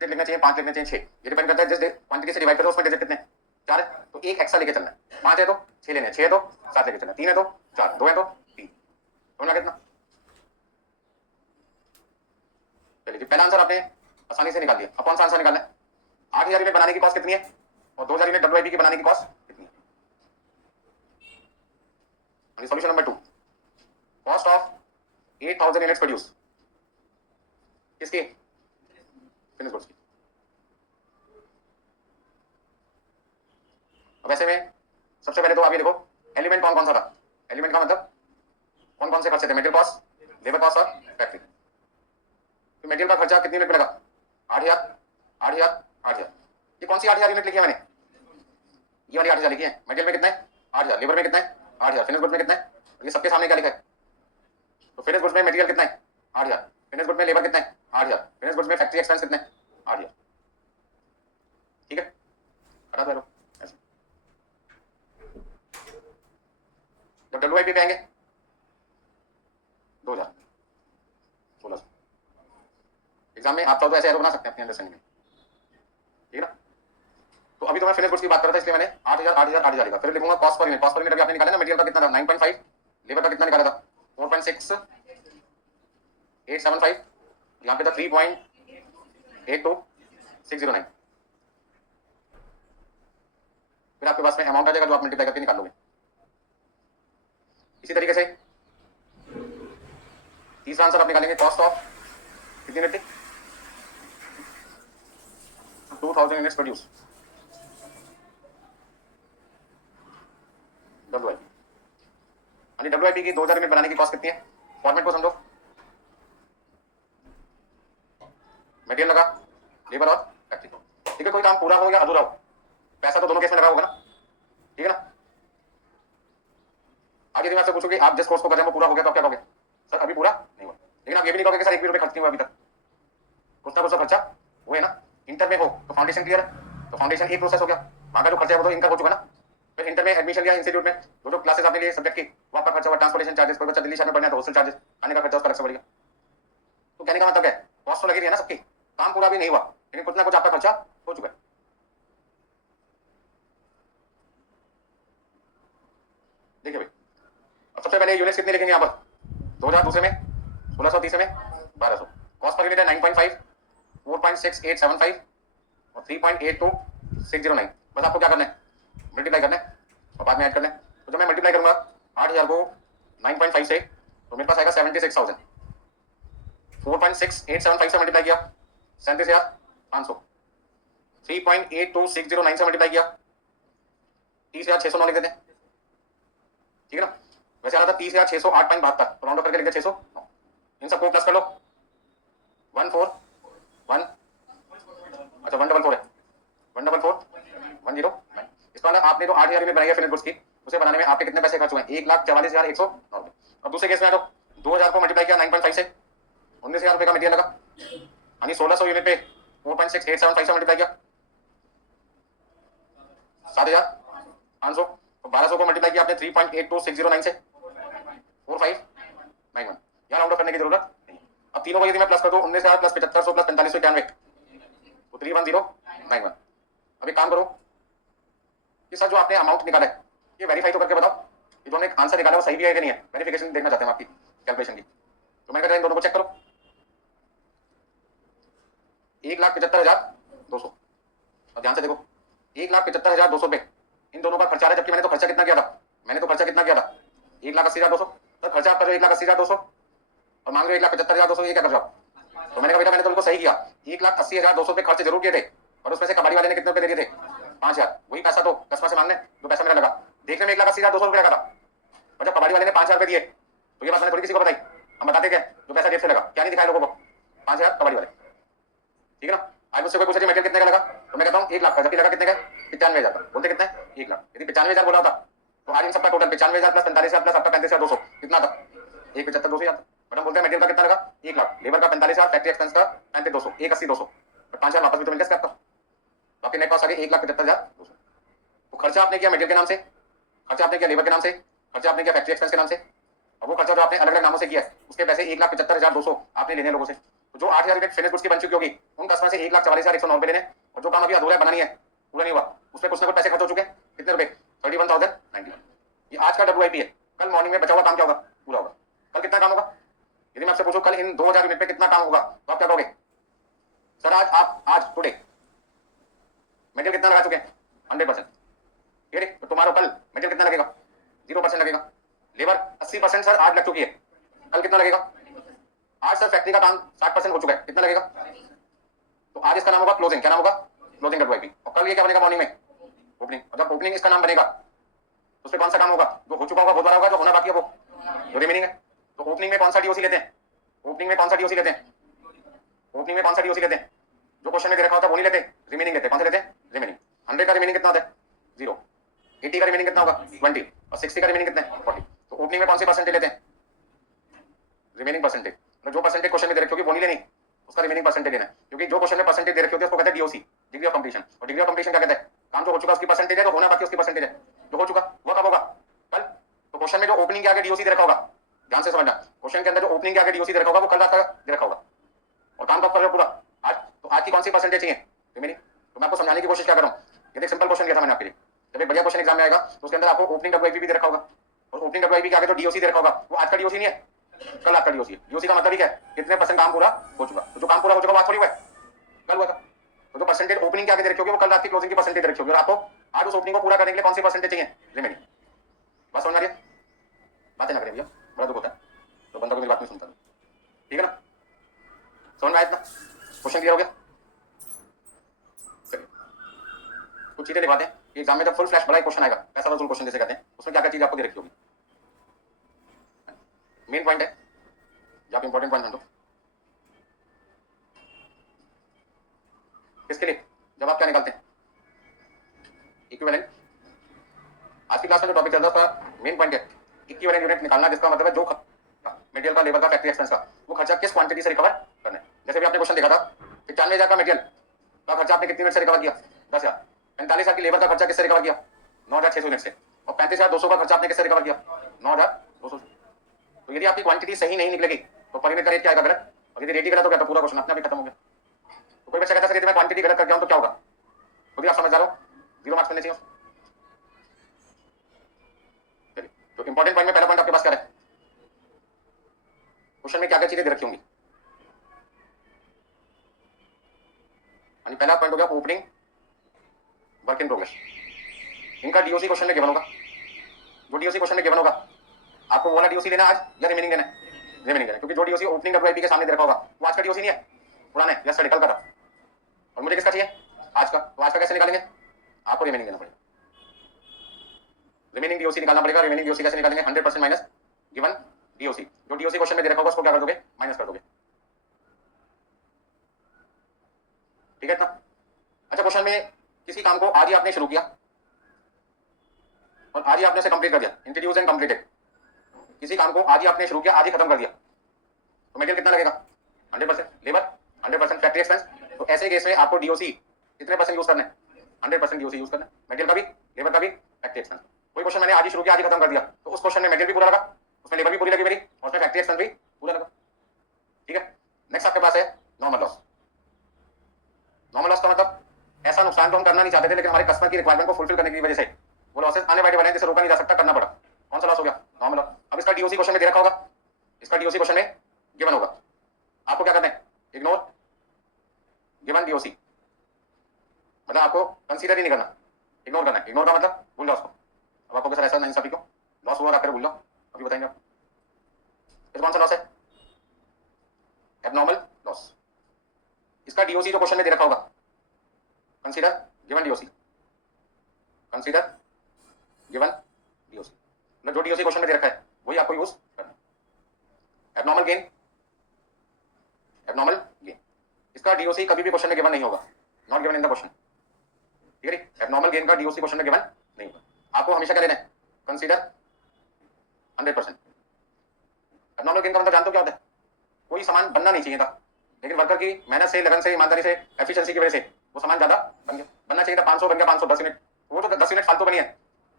लिखना चाहिए, 5 लिखना चाहिए, 6, ये डिपेंड करता है जिस क्वांटिटी से डिवाइड करो उसमें डिजिट कितने, 4 है तो एक एक्स्ट्रा लेके चलना है, 5 है तो 6 लेने हैं, 6 है तो 7 लेके चलना है, 3 है तो 4, 2 है तो 3, समझ में कितना। चलिए पहला आंसर आपने आसानी से निकाल दिया। अब कौन सा आंसर निकालना है, 8000 यूनिट बनाने की कॉस्ट कितनी है और 2000 यूनिट WIP की बनाने की कॉस्ट कितनी है। Solution number 2, cost of 8000 units produce किसकी, फिनिश गुड्स की। अब ऐसे में सबसे पहले तो आप ये देखो एलिमेंट कौन कौन सा था, एलिमेंट का मतलब कौन कौन से खर्चे थे, मटेरियल कॉस्ट, लेबर कॉस्ट और फैक्ट्री। तो मटेरियल का खर्चा कितनी यूनिट पे लगा, 8000 8000 8000। ये कौन सी 8000 यूनिट लिखी है मैंने, ये वाली 8000 लिखी है। मटेरियल में कितना है 8000, लेबर में कितना है 8000, फिनिश गुड्स में कितना है, ये सबके सामने क्या लिखा है, तो फिनिश गुड्स में मटेरियल कितना है 8000, फिनिश गुड्स में लेबर कितना है 8000, फिनिश गुड्स में फैक्ट्री एक्सपेंस कितना है 8000, ठीक है। हटा दो ऐसे। जब WIP पे आएंगे 2000 1600, एग्जाम में आप चाहो तो ऐसे एरो बना सकते हैं अपनी अंडरस्टैंडिंग में, ठीक है ना। तो अभी तो मैं फिनिश गुड्स की बात कर रहा था इसलिए मैंने 8000 8000 8000 लिखा। फिर लिखूंगा cost per unit, cost per unit अभी आपने निकाला ना, मटेरियल का कितना था 9.5, लेबर का कितना निकाला था 4.6875, यहाँ पे था 3.82609। फिर आपके पास में अमाउंट आ जाएगा जो आप मल्टीप्लाई करके निकाल लोगे। इसी तरीके से तीसरा आंसर आप निकालेंगे कॉस्ट ऑफ कितनी यूनिट थी 2000 यूनिट्स प्रोड्यूस, WIP यानी WIP की 2000 यूनिट बनाने की कॉस्ट कितनी है, फॉर्मेट को समझो, मटेरियल लगा, लेबर और फैक्ट्री, ठीक है। कोई काम पूरा हो या अधूरा हो, पैसा तो दोनों केस में लगा होगा ना, ठीक है ना। आगे यदि मैं आपसे पूछूं कि आप जिस कोर्स को कर रहे हैं वो पूरा हो गया तो आप क्या कहोगे, सर अभी पूरा नहीं हुआ, लेकिन आप ये भी नहीं कहोगे कि सर 1 भी रुपए खर्च नहीं हुआ अभी तक, कुछ ना कुछ तो खर्चा वो है ना। इंटर में हो तो फाउंडेशन क्लियर है, तो फाउंडेशन एक प्रोसेस हो गया, वहां का जो खर्चा है वो तो इनका हो चुका ना। फिर इंटर में एडमिशन लिया इंस्टीट्यूट में, जो क्लासेस आपने लिए सब्जेक्ट की वो आपका खर्चा हुआ, ट्रांसपोर्टेशन चार्जेस, कोई बच्चा दिल्ली शहर में पढ़ना है तो हॉस्टल चार्जेस, खाने का खर्चा उसका अलग से बढ़ेगा। तो कहने का मतलब है कॉस्ट तो लगी रही है ना सबकी, काम पूरा भी नहीं हुआ लेकिन कुछ ना कुछ आपका खर्चा हो चुका है। देखिए भाई अब सबसे पहले यूनिट्स कितने लिखेंगे यहाँ पर, 2000 दूसरे में 1600, तीसरे में 1200, कॉस्ट पर यूनिट है 9.5, 4.6875 और 3.82609। बस आपको क्या करना है मल्टीप्लाई करना है और बाद में ऐड करना है। तो जब मैं मल्टीप्लाई करूंगा 8000 को 9.5 से तो मेरे पास आएगा 76,000, 4.6875 से मल्टीप्लाई किया 37,500, 3.82609 से मल्टीप्लाई किया 30,609 लिख देते हैं, ठीक है ना। वैसे आ रहा था 30,608.72, तो राउंड करके लिख दिया 600, इन सबको प्लस कर लो 141, अच्छा 144 है, 144,109। इसका मतलब आपने तो 8000 यूनिट बनाई है फिनिश गुड्स की, उसे बनाने में आपके कितने पैसे खर्च हुए हैं 1,44,109। अब दूसरे केस में आ जाओ, 2000 को मल्टीप्लाई किया 9.5 से 19,000 रुपए का मटेरियल लगा, यानी 1600 यूनिट पे 4.6875 से मल्टीप्लाई किया 7,500, तो 1200 को मल्टीप्लाई किया आपने 3.82609 से 4591, यहाँ राउंड ऑफ करने की जरूरत नहीं। अब तीनों को यदि मैं प्लस कर दूं 19,000 प्लस 7500 प्लस 4591 तो 31091। अब एक काम करो कि सर जो आपने अमाउंट निकाला है ये वेरीफाई तो करके बताओ कि जो हमने आंसर निकाला वो सही भी है कि नहीं है, वेरिफिकेशन देखना चाहते हैं आपकी कैलकुलेशन की। तो मैं कहता इन दोनों को चेक करो, 1,75,200, और ध्यान से देखो 1,75,200 रुपए इन दोनों का खर्चा आ रहा है, जबकि मैंने तो खर्चा कितना किया था, 1,80,200, तो खर्चा आप कर रहे हो 1,80,200 और मांग रहे हो 1,75,200, ये क्या कर रहे हो। तो मैंने कहा बेटा मैंने तो बिल्कुल सही किया, 1,80,200 रुपए खर्च जरूर किए थे और उसमें से कबाड़ी वाले ने कितने रुपए दे दिए थे 5,000, वही पैसा तो कस्टमर से मांगने जो पैसा मेरा लगा, देखने में 1,80,200 रुपए लगा था, और जब कबाड़ी वाले ने 5,000 रुपए दिए तो ये बात मैंने थोड़ी किसी को बताई, हम बताते क्या जो पैसा जेब से लगा, क्या नहीं दिखाया लोगों को 5,000 कबाड़ी वाले, ठीक है ना। आज मुझसे कोई पूछे मटेरियल कितने का लगा तो मैं कहता हूँ 1 लाख का, जबकि लगा कितने का 95,000 का, बोलते कितना है 1 लाख। यदि 95,000 बोला होता तो आज इन सबका टोटल 95,000 प्लस 45,000 प्लस आपका 35,200 कितना था 1,75,200 आता, बट हम बोलते हैं मटेरियल का कितना लगा 1 लाख, लेबर का 45,000, फैक्ट्री एक्सपेंस का 35,200, 1,80,200, बट 5,000 वापस भी तो मिल गया आपका, तो आपके नेट कॉस्ट आ गई 1,75,200। तो खर्चा आपने किया मटेरियल के नाम से, खर्चा आपने किया लेबर के नाम से, खर्चा आपने किया फैक्ट्री एक्सपेंस के नाम से, और वो खर्चा जो आपने अलग अलग नामों से किया है उसके पैसे 1,75,200 आपने लेने लोगों से। तो जो 8,000 यूनिट फिनिश गुड्स की बन चुकी होगी उन कस्टमर से पैसे 1,44,109 लेने हैं, और जो काम अभी अधूरा है, बना नहीं है, पूरा नहीं हुआ, उसमें कुछ ना कुछ पैसे खर्च हो चुके हैं। कितने रुपए? 31,091। ये आज का WIP है। कल मॉर्निंग में बचा हुआ काम क्या होगा? पूरा होगा। कल कितना काम होगा? यदि मैं आपसे पूछूं कल इन 2000 यूनिट पे कितना काम होगा, तो आप क्या कहोगे? सर आज टुडे मेटेरियल कितना लगा चुके हैं? 100%। ठीक है, तो तुम्हारा कल मेटेरियल कितना लगेगा? 0% लगेगा। लेबर 80% सर आज लग चुकी है, कल कितना लगेगा? आज सर फैक्ट्री का काम 60% हो चुका है, कितना लगेगा? तो आज इसका नाम होगा क्लोजिंग। क्या नाम होगा? Closing WIP। और कल ये क्या बनेगा मॉर्निंग में? ओपनिंग। और जब ओपनिंग इसका नाम बनेगा तो उसमें कौन सा काम होगा? जो हो चुका होगा वो द्वारा होगा, जो होना बाकी है वो जो रिमेनिंग है। तो ओपनिंग में कौन सा DOC लेते हैं? ओपनिंग में कौन सा DOC लेते हैं? ओपनिंग में कौन सा DOC लेते हैं? जो क्वेश्चन में दे रखा होता है वो नहीं लेते, रिमेनिंग लेते हैं। कौन से लेते हैं? रिमेनिंग। 100 का रिमेनिंग कितना होता है? 0। 80 का रिमेनिंग कितना होगा? 20। और 60 का रिमेनिंग कितना है? 40। तो ओपनिंग में कौन सी परसेंटेज लेते हैं? Remaining percentage. तो जो परसेंटेज क्वेश्चन में दे रखी होगी वो नहीं लेनी, उसका रिमेनिंग परसेंटेज लेना है। क्योंकि जो क्वेश्चन में परसेंटेज दे रखी होती है उसको कहते हैं DOC, डिग्री ऑफ कंप्लीशन। और डिग्री ऑफ कंप्लीशन क्या कहता है? काम जो हो चुका उसकी परसेंटेज है, जो होना बाकी उसकी परसेंटेज है। जो हो चुका वो कब होगा? कल। तो क्वेश्चन में जो ओपनिंग के आगे DOC दे रखा होगा, ध्यान से समझना, क्वेश्चन के अंदर जो ओपनिंग के आगे DOC दे रखा होगा वो कल रात का दे रखा होगा। और काम कब कर रहे हो? पूरा आज। तो आज की कौन सी परसेंटेज चाहिए? रिमेनिंग। तो मैं आपको समझाने की कोशिश क्या कर रहा हूँ, ये एक सिंपल क्वेश्चन दिया था मैंने आपके लिए। जब एक बढ़िया क्वेश्चन एग्जाम में आएगा तो उसके अंदर आपको ओपनिंग WIP भी दे रखा होगा, और ओपनिंग WIP के आगे जो DOC दे रखा होगा वो आज का DOC नहीं है, कल आपका DOC है। DOC का मतलब ही क्या है? कितने परसेंट काम पूरा हो चुका। तो जो काम पूरा हो चुका वो आज थोड़ी हुआ है, कल हुआ था। तो जो परसेंटेज ओपनिंग के आगे दे रखी होगी वो कल रात की क्लोजिंग की परसेंटेज दे रखी होगी, और आपको आज उस ओपनिंग को पूरा करने के लिए कौन सी परसेंटेज चाहिए? रिमेनिंग। बात समझ आ रही है? बातें ना करें भैया, बड़ा दुख होता है तो बंदा को मेरी बात नहीं सुनता। ठीक है ना? समझ में आया? इतना क्वेश्चन क्लियर हो गया? कुछ चीजें दिखाते हैं कि एग्जाम में जब फुल फ्लैश बड़ा क्वेश्चन आएगा, पैसा वसूल क्वेश्चन जैसे कहते हैं, उसमें क्या क्या चीज आपको दे रखी होगी। मेन पॉइंट है, जब इंपॉर्टेंट पॉइंट समझो। किसके लिए? जब आप क्या निकालते हैं? इक्विवेलेंट। आज की क्लास में जो टॉपिक चल रहा है उसका मेन पॉइंट है इक्विवेलेंट यूनिट निकालना, जिसका मतलब है जो मटेरियल का, लेबर का, फैक्ट्री एक्सपेंस का, वो खर्चा किस क्वांटिटी से रिकवर करना है। जैसे भी आपने क्वेश्चन देखा था, 95,000 का मटेरियल का खर्चा आपने कितनी यूनिट से रिकवर किया? 10,000। 45,000 की लेबर का खर्चा किससे रिकवर किया? 9,600 यूनिट से। और 35,200 का खर्चा आपने किससे रिकवर किया? 9,200 से। तो यदि आपकी क्वांटिटी सही नहीं निकलेगी तो पर यूनिट का रेट क्या आएगा? गलत। और यदि रेट ही गलत हो गया तो पूरा क्वेश्चन अपने आप ही खत्म हो गया। तो कोई बच्चा कहता है मैं क्वांटिटी गलत कर गया हूं तो क्या होगा? खुद ही आप समझ जा रहे हो, 0 मार्क्स मिलने चाहिए। चलिए, तो इंपॉर्टेंट पॉइंट में पहला पॉइंट आपके पास क्या है? क्वेश्चन में क्या क्या चीजें दे रखी होंगी। पहला पॉइंट हो गया ओपनिंग, वर्क इन प्रोग्रेस। इनका DOC क्वेश्चन में गिवन होगा। जो DOC क्वेश्चन में गिवन होगा, आपको वो वाला DOC लेना आज या रिमेनिंग लेना है? रिमेनिंग लेना, क्योंकि जो DOC ओपनिंग WIP के सामने दे रखा होगा वो आज का DOC नहीं है, पुराना है, यस निकल का था। और मुझे किसका चाहिए? आज का। तो आज का कैसे निकालेंगे? आपको रिमेनिंग देना पड़ेगा, रिमेनिंग DOC निकालना पड़ेगा। रिमेनिंग DOC कैसे निकालेंगे? 100% माइनस गिवन DOC। जो DOC क्वेश्चन में दे रखा होगा उसको क्या कर दोगे? माइनस कर दोगे। ठीक है ना? अच्छा, क्वेश्चन में किसी काम को आज ही आपने शुरू किया और आज ही आपने उसे कंप्लीट कर दिया, इंट्रोड्यूस एंड कंप्लीटेड। किसी काम को आज ही आपने शुरू किया, आज ही खत्म कर दिया, तो मटेरियल कितना लगेगा? 100%। लेबर 100%। Factory expense. तो ऐसे केस में आपको DOC कितने परसेंट यूज करना है? 100% DOC यूज करना है, मटेरियल का भी, लेबर का भी, फैक्ट्री एक्सपेंस। कोई क्वेश्चन मैंने आज ही शुरू किया, आज ही खत्म कर दिया, तो उस क्वेश्चन में मटेरियल भी पूरा लगा, उसमें लेबर भी पूरी लगी मेरी, और उसमें फैक्ट्री एक्सपेंस भी पूरा लगा। ठीक है? नेक्स्ट आपके पास है नॉर्मल लॉस। नॉर्मल लॉस का मतलब ऐसा नुकसान जो हम करना नहीं चाहते थे, लेकिन हमारे कस्टमर की रिक्वायरमेंट को फुलफिल करने की वजह से वो लॉसेस आने वाले बने, जिसे रोका नहीं जा सकता, करना पड़ा। कौन सा लॉस हो गया? Normal loss. अब इसका DOC क्वेश्चन में दे रखा होगा, इसका DOC क्वेश्चन में गिवन होगा, आपको क्या करना है? Ignore given DOC। मतलब आपको कंसीडर ही नहीं करना, इग्नोर करना है। इग्नोर का मतलब भूल जाओ उसको। अब आपको सर ऐसा नहीं सभी को लॉस हुआ, आकर भूल जाओ, अभी बताएंगे आप। तो कौन सा लॉस है? Abnormal loss. इसका DOC जो क्वेश्चन में दे रखा होगा, consider given DOC, consider given DOC। मतलब जो DOC क्वेश्चन में दे रखा है वही आपको यूज करना है। एबनॉर्मल गेन, एबनॉर्मल गेन, इसका DOC कभी भी क्वेश्चन में गिवन नहीं होगा, not given in the question. ठीक है? एबनॉर्मल गेन का DOC क्वेश्चन में गिवन नहीं होगा। आपको हमेशा क्या लेना है? कंसीडर 100%। एबनॉर्मल गेन का मतलब जानते हो क्या होता है? कोई सामान बनना नहीं चाहिए था, लेकिन वर्कर की मेहनत से, लगन से, ईमानदारी से, एफिशिएंसी की वजह से वो सामान ज्यादा बन गया। बनना चाहिए था 500, बन गया 510 यूनिट। वो तो 10 यूनिट फालतू बनी है,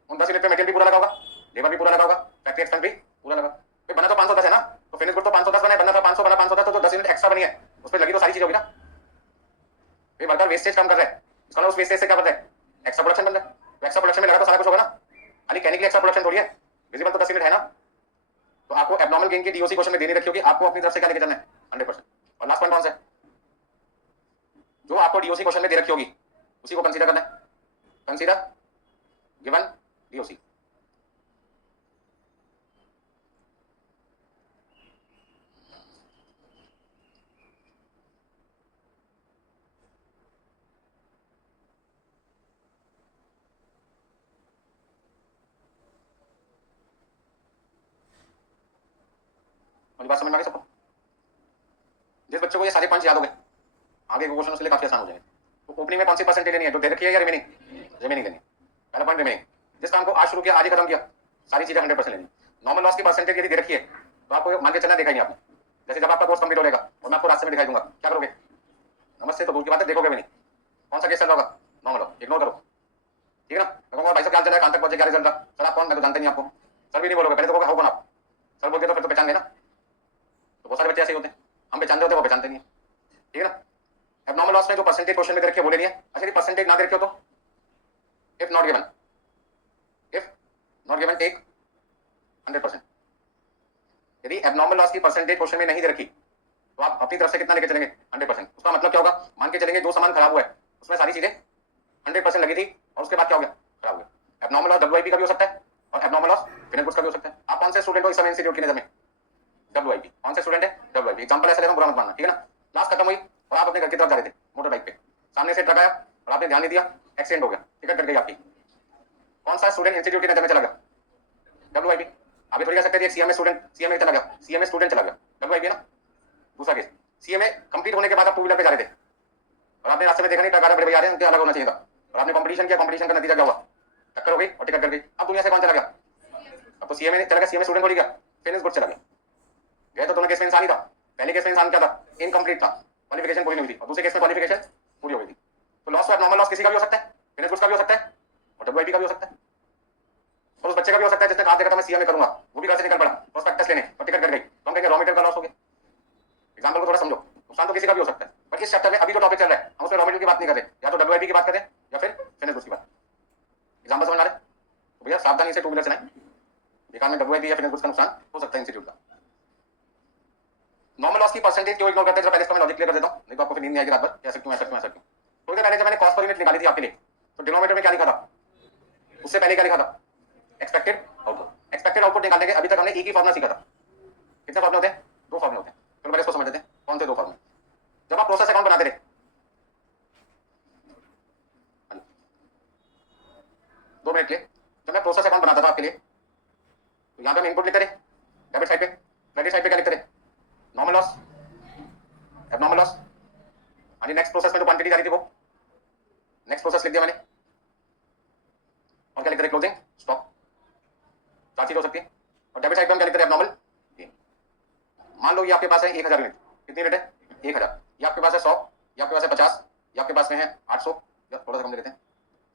उन 10 यूनिट पे मटेरियल भी पूरा लगा होगा, लेबर भी पूरा लगा होगा, फैक्ट्री एक्सपेंस भी पूरा लगा। तो बना तो 510 है ना, तो फिनिश गुड तो 510 बना है, बनना था 500, बना 510, तो जो 10 यूनिट एक्स्ट्रा बनी है उस पर लगी तो सारी चीज होगी ना। तो वर्कर वेस्टेज कम कर रहा है, इसका उस वेस्टेज से क्या बन रहा है, एक्स्ट्रा प्रोडक्शन बन रहा है। तो एक्स्ट्रा प्रोडक्शन में लगा तो सारा कुछ होगा ना, खाली कहने के लिए एक्स्ट्रा प्रोडक्शन थोड़ी है, विजिबल तो 10 यूनिट है ना। तो आपको एब्नॉर्मल गेन की डीओसी क्वेश्चन में देनी रखी होगी, आपको अपनी तरफ से क्या लेके चलना है 100%। और लास्ट पॉइंट कौन सा है, जो आपको डीओसी क्वेश्चन में दे रखी होगी उसी को कंसीडर करना है, कंसीडर गिवन डीओसी। बात समझ में आ गई सबको? जिस बच्चों को ये सारे पॉइंट्स याद हो गए, आगे के क्वेश्चन उसके लिए काफी आसान हो जाएंगे। तो ओपनिंग में कौन सी परसेंटेज लेनी है, जो दे रखी है या रिमेनिंग, रिमेनिंग लेनी है। पहला पॉइंट रिमेनिंग, जिस काम को आज शुरू किया आज ही खत्म किया, सारी चीजें 100% लेनी। नॉर्मल लॉस की परसेंटेज यदि दे रखी है तो आपको मान के चलना देखा ही नहीं आपने। जैसे जब आपका कोर्स कंप्लीट हो जाएगा और मैं आपको रास्ते में दिखाई दूंगा, क्या करोगे, नमस्ते तो दूर की बात है, देखोगे भी नहीं कौन सा केस चल रहा होगा, नॉर्मल लॉस इग्नोर करो, ठीक है ना। मैं कहूँगा भाई साहब क्या चल रहा है, कहां तक पहुंचे, क्या रिजल्ट रहा, सर आप कौन, मैं तो जानते नहीं आपको, सर भी नहीं बोलोगे, पहले तो कहोगे हो कौन आप, सर बोलते तो फिर तो पहचान लेना। तो बहुत सारे बच्चे ऐसे होते हैं, हम पहचानते होते हैं वो पहचानते नहीं है, ठीक है ना। एब्नॉर्मल लॉस में जो परसेंटेज क्वेश्चन में दे रखी है वो लेनी है। अच्छा यदि परसेंटेज ना दे रखी हो तो if not given, if not given take 100%। यदि एब्नॉर्मल लॉस की परसेंटेज क्वेश्चन में नहीं दे रखी तो आप अपनी तरफ से कितना लेके चलेंगे 100%। उसका मतलब क्या होगा, मान के चलेंगे जो सामान खराब हुआ है उसमें सारी चीजें 100% लगी थी और उसके बाद क्या हो गया, खराब हो गया। एब्नॉर्मल लॉस WIP का भी हो सकता है और एब्नॉर्मल लॉस फिनिश गुड्स का भी हो सकता है। आप कौन से स्टूडेंट हो इस समय इंस्टीट्यूट की नजर में, WIP कौन से स्टूडेंट है, WIP। एग्जांपल ऐसे लेना, बुरा मत मानना, ठीक है ना। क्लास खत्म हुई और आप अपने घर की तरफ जा रहे थे मोटर बाइक पे, सामने से ट्रक आया और आपने ध्यान नहीं दिया, एक्सीडेंट हो गया, टिकट कट गई आपकी। कौन सा स्टूडेंट इंस्टीट्यूट की नजर में चला गया, WIP। आप थोड़ी कह सकते थे एक CMA स्टूडेंट, CMA चला गया, CMA स्टूडेंट चला गया, WIP है ना। दूसरा केस, CMA कंप्लीट होने के बाद आप 2 व्हीलर पे जा रहे थे और आपने रास्ते में देखा नहीं ट्रक आ रहा, बड़े भैया आ रहे हैं, उनके अलग होना चाहिए था, और आपने कंपटीशन किया, कंपटीशन का नतीजा क्या हुआ, टक्कर हो गई और टिकट कट गई। अब दुनिया से कौन चला गया, अब तो CMA चला गया, CMA स्टूडेंट थोड़ी गया, फिनिश गुड चला गया। गया तो दोनों केस में इंसान ही था। पहले केस में इंसान क्या था, इनकम्प्लीट था, क्वालिफिकेशन पूरी नहीं हुई थी, और दूसरे केस में क्वालिफिकेशन पूरी हो गई थी। तो लॉस और नॉर्मल लॉस किसी का भी हो सकता है, फिनिश गुड्स का भी हो सकता है और WIP का भी हो सकता है, और उस बच्चे का भी हो सकता है जिसने कहा देखा था मैं CMA करूंगा, वो भी घर से निकल पड़ा प्रोस्पेक्टस लेने और टिकट कट गई, तो हम कहेंगे रॉ मटेरियल का लॉस हो गया। एग्जाम्पल को थोड़ा समझो, नुकसान तो किसी का भी हो सकता है, बट इस चैप्टर में अभी जो टॉपिक चल रहा है हम उसमें रॉ मटेरियल की बात नहीं कर रहे, या तो WIP की बात करें या फिर फिनिश गुड्स की बात। एग्जाम्पल समझ आ रहा है, तो भैया सावधानी से 2 व्हीलर चलाएं, बेकार में WIP या फिनिश गुड्स का नुकसान हो सकता है इंस्टीट्यूट का। नॉर्मल लॉस की परसेंटेज क्यों इग्नोर करते हैं, पहले इसका मैं लॉजिक क्लियर कर देता हूं, नहीं तो आपको फिर नींद नहीं आएगी रात भर, ऐसा क्यों ऐसा क्यों ऐसा क्यों। थोड़ी देर पहले जब मैंने कॉस्ट पर यूनिट निकाली थी आपके लिए, तो डिनोमिनेटर में क्या लिखा था, उससे पहले क्या लिखा था, एक्सपेक्टेड आउटपुट। एक्सपेक्टेड आउटपुट निकालने के अभी तक हमने एक ही फॉर्मूला सीखा था। कितने फॉर्मूले होते हैं, 2 फॉर्मूले होते हैं। चलो पहले इसको समझ लेते हैं, कौन से 2 फॉर्मूले। जब आप प्रोसेस अकाउंट बनाते थे, 2 मिनट के लिए, जब मैं प्रोसेस अकाउंट बनाता था आपके लिए, तो यहाँ पे हम इनपुट लिखते थे डेबिट साइड पे, क्रेडिट साइड पे क्या लिखते थे, नॉर्मल लॉस, एब्नॉर्मल लॉस। हाँ जी, नेक्स्ट प्रोसेस में जो क्वांटिटी जा रही थी वो नेक्स्ट प्रोसेस लिख दिया मैंने, और क्या लिखते थे, क्लोजिंग स्टॉक। 4 चीज हो सकती है। और डेबिट साइड पे हम क्या लिखते थे, एब्नॉर्मल। मान लो ये आपके पास है 1000 यूनिट, कितनी यूनिट है 1000, ये आपके पास है 100, ये आपके पास है 50, ये आपके पास में है 800, या थोड़ा सा कम ले लेते हैं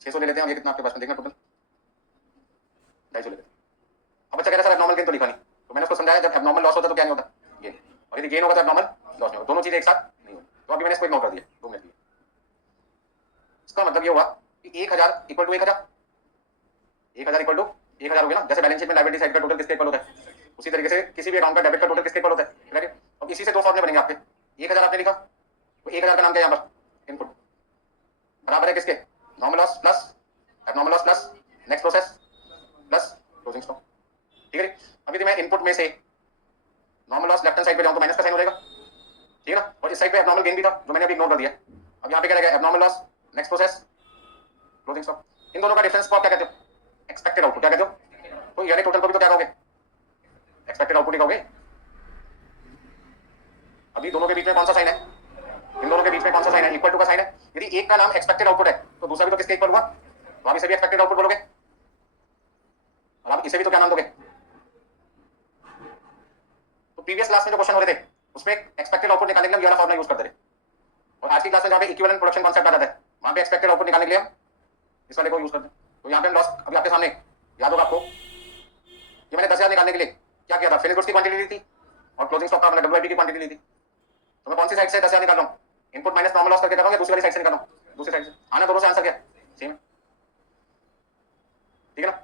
600 ले लेते हैं, और ये कितना आपके पास में देखना टोटल 250 ले लेते हैं। अब बच्चा कह रहा है सर एब्नॉर्मल गेन तो लिखा नहीं, तो मैंने उसको समझाया जब एब्नॉर्मल लॉस होता है तो क्या नहीं होता, गेन, और यदि गेन होगा तो एब्नॉर्मल लॉस नहीं होगा, दोनों चीजें एक साथ नहीं होती। तो अभी मैंने इसको इग्नोर कर दिया 2 मिनट के लिए। इसका मतलब ये हुआ कि 1000 इक्वल टू 1000, 1000 इक्वल टू 1000 हो गया ना। जैसे बैलेंस शीट में लायबिलिटी साइड का टोटल किसके इक्वल होता है, उसी तरीके से किसी भी अकाउंट का डेबिट का टोटल किसके इक्वल होता है, क्रेडिट। अब इसी से 2 फॉर्मूले बनेंगे आपके। 1000 आपने लिखा, तो 1000 का नाम क्या है यहाँ पर, इनपुट, बराबर है किसके, normal loss plus abnormal loss plus next process plus closing stock, ठीक है। अब यदि मैं इनपुट में से normal loss left hand side पे जाऊं तो माइनस का साइन हो जाएगा, ठीक है ना। और इस साइड पे एब्नॉर्मल गेन भी था जो मैंने अभी इग्नोर कर दिया। अब यहाँ पे क्या रहेगा, abnormal loss next process closing stock. इन दोनों का डिफरेंस को आप क्या कहते हो, एक्सपेक्टेड आउटपुट, क्या कहते हो। तो यानी टोटल को भी तो क्या कहोगे, एक्सपेक्टेड आउटपुट ही कहोगे। अभी दोनों के बीच में कौन सा साइन है, इन दोनों के बीच में कौन सा साइन है, इक्वल टू का साइन है। यदि एक का नाम एक्सपेक्टेड आउटपुट है तो दूसरा भी तो किसके इक्वल हुआ, तो आप इसे भी एक्सपेक्टेड आउटपुट बोलोगे और आप इसे भी तो क्या नाम दोगे। तो प्रीवियस क्लास में जो क्वेश्चन हो रहे थे उसमें एक्सपेक्टेड आउटपुट निकालने के लिए हम ये वाला फॉर्मूला यूज करते थे, और आज की क्लास में जहां पे इक्विवेलेंट प्रोडक्शन कांसेप्ट आ जाता है वहां पे एक्सपेक्टेड आउटपुट निकालने के लिए हम इस वाले को यूज करते हैं। तो यहाँ पे हम लॉस, अभी आपके सामने याद होगा आपको, ये मैंने 10,000 निकालने के लिए क्या किया था, फिनिश गुड्स की क्वांटिटी ली थी और क्लोजिंग स्टॉक का मतलब WIP की क्वांटिटी ली थी। तो मैं कौन सी साइड से 10,000 निकाल रहा हूँ, इनपुट माइनस नॉर्मल लॉस करके करूंगा, दूसरी वाली साइड से निकालूं, दूसरी साइड से आना, दोनों से आंसर क्या सेम है, ठीक है ना।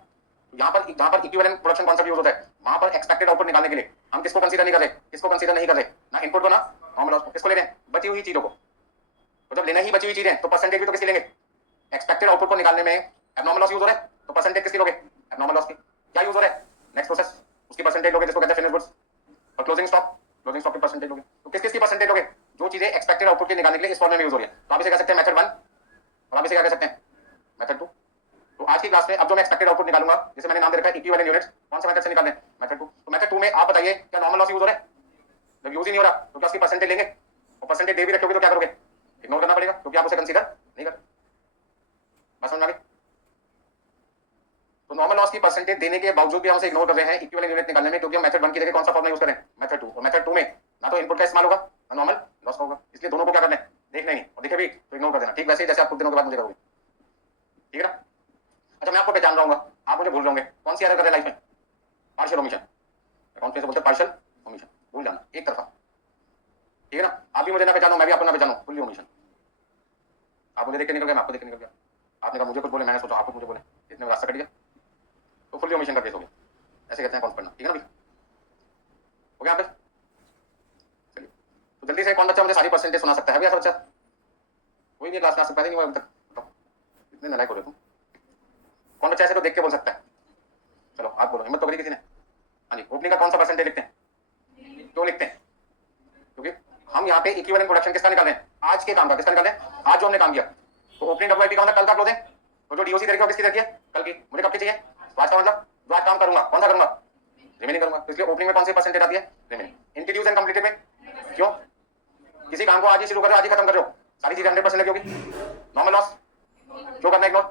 जहां पर इक्विवेलेंट प्रोडक्शन कॉन्सेप्ट यूज होता है वहां पर एक्सपेक्टेड आउटपुट निकालने के लिए हम किसको कंसीडर नहीं कर रहे, किसको कंसीडर नहीं कर रहे, ना इनपुट को ना नॉर्मल लॉस को, किसको ले रहे हैं, बची हुई चीजों को। तो जब लेना ही बची हुई चीजें तो परसेंटेज भी तो किसकी लेंगे, एक्सपेक्टेड आउटपुट को निकालने में एब्नॉर्मल लॉस यूज हो रहा है तो परसेंटेज किसकी लोगे, एब्नॉर्मल लॉस की। क्या यूज हो रहा है, नेक्स्ट प्रोसेस उसकी परसेंटेज लोगे जिसको कहते हैं फिनिश गुड्स, और क्लोजिंग स्टॉक की परसेंटेज लोगे। तो किस किस की परसेंटेज लोगे, जो चीजें एक्सपेक्टेड आउटपुट के निकालने के लिए इस फॉर्म में यूज हो रही है। तो आप इसे कह सकते हैं मेथड 1 और आप इसे क्या कह सकते हैं मेथड 2। तो आज की क्लास में अब जो मैं एक्सपेक्टेड आउटपुट निकालूंगा, जिसे मैंने नाम दे रखा है इक्विवेलेंट यूनिट्स, कौन से मेथड से निकालने हैं, मेथड 2। तो मेथड 2 में आप बताइए क्या नॉर्मल लॉस यूज हो रहा है, जब यूज ही नहीं हो रहा तो क्या उसकी परसेंटेज लेंगे, और परसेंटेज दे भी रखोगे तो क्या करोगे, इग्नोर करना पड़ेगा क्योंकि आप उसे कंसीडर नहीं करते। बस समझ में आ गई। तो नॉर्मल लॉस की परसेंटेज देने के बावजूद भी हम उसे इग्नोर कर रहे हैं इक्विवेलेंट यूनिट निकालने में, क्योंकि हम मेथड 1 की जगह कौन सा फॉर्मूला यूज करें, मेथड 2। और मेथड 2 में ना तो इनपुट का इस्तेमाल होगा ना नॉर्मल लॉस का होगा, इसलिए दोनों को क्या करना है, देखना ही नहीं, और दिखे भी तो इग्नोर कर देना, ठीक वैसे ही जैसे आप कुछ दिनों के बाद मुझे करोगे, ठीक है ना। अच्छा, मैं आपको पहचान रहा हूँ, आप मुझे भूल रहे होंगे, कौन सी एरर कर रहे हैं लाइफ में, पार्शियल ओमिशन, अकाउंट में से बोलते हैं पार्शियल ओमिशन, भूल जाना एक तरफा, ठीक है ना। आप भी मुझे ना पहचानो, मैं भी आपको ना पहचानूं, फुल्ली ओमिशन। आप मुझे देख के निकल गए, मैं आपको देख के निकल गया, आपने कहा मुझे कुछ बोले, मैंने सोचा आप कुछ मुझे बोले, इतने में रास्ता कट गया, तो फुल्ली ओमिशन का केस हो गया, ऐसे कहते हैं कौन पढ़ना, ठीक है ना भाई, हो गया यहाँ पे। चलिए, तो जल्दी से कौन बच्चा मुझे सारी परसेंटेज सुना सकता है, ऐसा बच्चा कोई नहीं, क्लास में आ सकता नहीं हुआ अभी तक, इतने नालायक हो रहे तुम, कौन बच्चा ऐसे तो देख के बोल सकता है, चलो आप बोलो, हिम्मत तो करी किसी ने। हाँ जी, ओपनिंग का कौन सा परसेंटेज लिखते हैं, क्यों लिखते हैं, क्योंकि हम यहाँ पे इक्विवेलेंट प्रोडक्शन किसका निकाल रहे हैं, आज के काम का, किसका निकाल रहे हैं, आज जो हमने काम किया। तो ओपनिंग डब्ल्यूआईपी का मतलब कल का क्लोजिंग, तो जो डीओसी तरीके किसकी तरीके कल की, मुझे कब की चाहिए, आज का मतलब जो आज काम करूंगा, कौन सा करूंगा, रिमेनिंग करूंगा। तो इसलिए ओपनिंग में कौन सी परसेंटेज आती है, रिमेनिंग। इंट्रोड्यूस एंड कंप्लीटेड में क्यों, किसी काम को आज ही शुरू कर रहे हो, आज ही खत्म कर रहे हो, सारी चीजें 100% लगी होगी। नॉर्मल लॉस क्यों करना इग्नोर,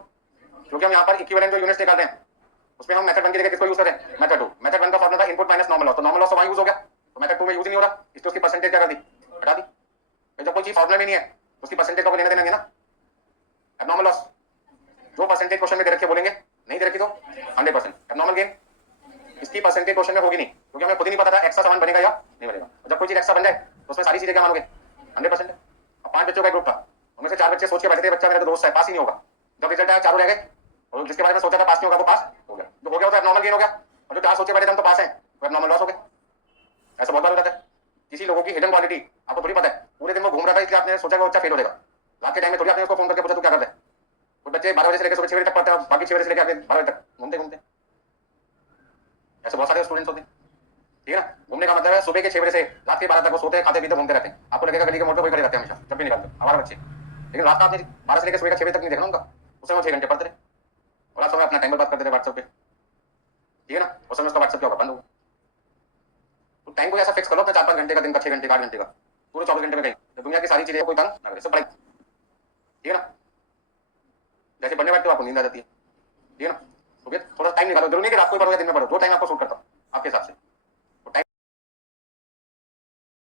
क्योंकि हम यहाँ पर इक्विवेलेंट जो यूनिट्स निकाल रहे हैं उसमें हम मेथड 1 की जगह किसको यूज करें, मेथड 2। मेथड 1 का फॉर्मूला था इनपुट माइनस नॉर्मल लॉस, तो नॉर्मल लॉस तो वहां यूज हो गया, तो मेथड 2 में यूज ही नहीं हो रहा, इसलिए उसकी परसेंटेज क्या कर दी, हटा दी। जब कोई चीज फॉर्मूला में नहीं है तो उसकी परसेंटेज को लेना देना नहीं है ना। एब्नॉर्मल लॉस जो परसेंटेज क्वेश्चन में दे रखी है बोलेंगे, नहीं दे रखी तो 100%। एब्नॉर्मल गेन इसकी परसेंटेज क्वेश्चन में होगी नहीं, क्योंकि हमें खुद ही नहीं पता था एक्स्ट्रा सामान बनेगा या नहीं बनेगा। जब कोई चीज एक्स्ट्रा बन जाए तो उसमें सारी चीजें क्या मानोगे, 100%। अब 5 बच्चों का ग्रुप था, उनमें से 4 बच्चे सोच के बैठे थे बच्चा मेरा तो दोस्त है, पास ही नहीं होगा। जब रिजल्ट आया चारों रह गए, और जिसके बारे में सोचा था पास नहीं होगा वो पास हो गया, जो हो गया वो एब्नॉर्मल गेन हो गया, और जो 4 सोचे बैठे थे हम तो पास हैं वो एब्नॉर्मल लॉस हो गया। ऐसा बहुत बार हो जाता है। किसी लोगों की हिडन क्वालिटी आपको थोड़ी पता है, पूरे दिन वो घूम रहा था इसलिए आपने सोचा कि बच्चा फेल हो जाएगा, रात के टाइम में थोड़ी आपने उसको फोन करके पूछा तू क्या कर रहा है। कुछ बच्चे 12 बजे से लेकर सुबह 6 बजे तक पढ़ते हैं, बाकी 6 बजे से लेकर 12 बजे तक घूमते घूमते, ऐसे बहुत सारे स्टूडेंट्स होते हैं, ठीक है ना। घूमने का मतलब है सुबह के 6 बजे से रात के 12 तक वो सोते हैं, खाते पीते घूमते रहते हैं। आपको लगेगा गली के मोड़ पे कोई खड़े रहते हैं हमेशा, जब भी निकालते हमारा बच्चे, लेकिन रात का आपने 12 से लेकर सुबह का 6 बजे तक नहीं देखना उनका, उस समय 6 घंटे पढ़ते रहे और आप समय अपना टाइम बर्बाद करते रहे व्हाट्सएप पे, ठीक है ना। उस समय उसका व्हाट्सएप क्या होगा, बंद होगा। तो टाइम को ऐसा फिक्स करो अपने 4-5 घंटे का, दिन का 6 घंटे का, 8 घंटे का, पूरे 24 घंटे में कहीं तो दुनिया की सारी चीजें कोई तंग ना करे, सब पढ़ाई, ठीक है ना। जैसे पढ़ने बैठते हो आपको नींद आ जाती है, ठीक है ना। तो थोड़ा टाइम निकालो, जरूरी नहीं कि रात को ही पढ़ो या दिन में पढ़ो, जो टाइम आपको सूट करता हो आपके हिसाब से।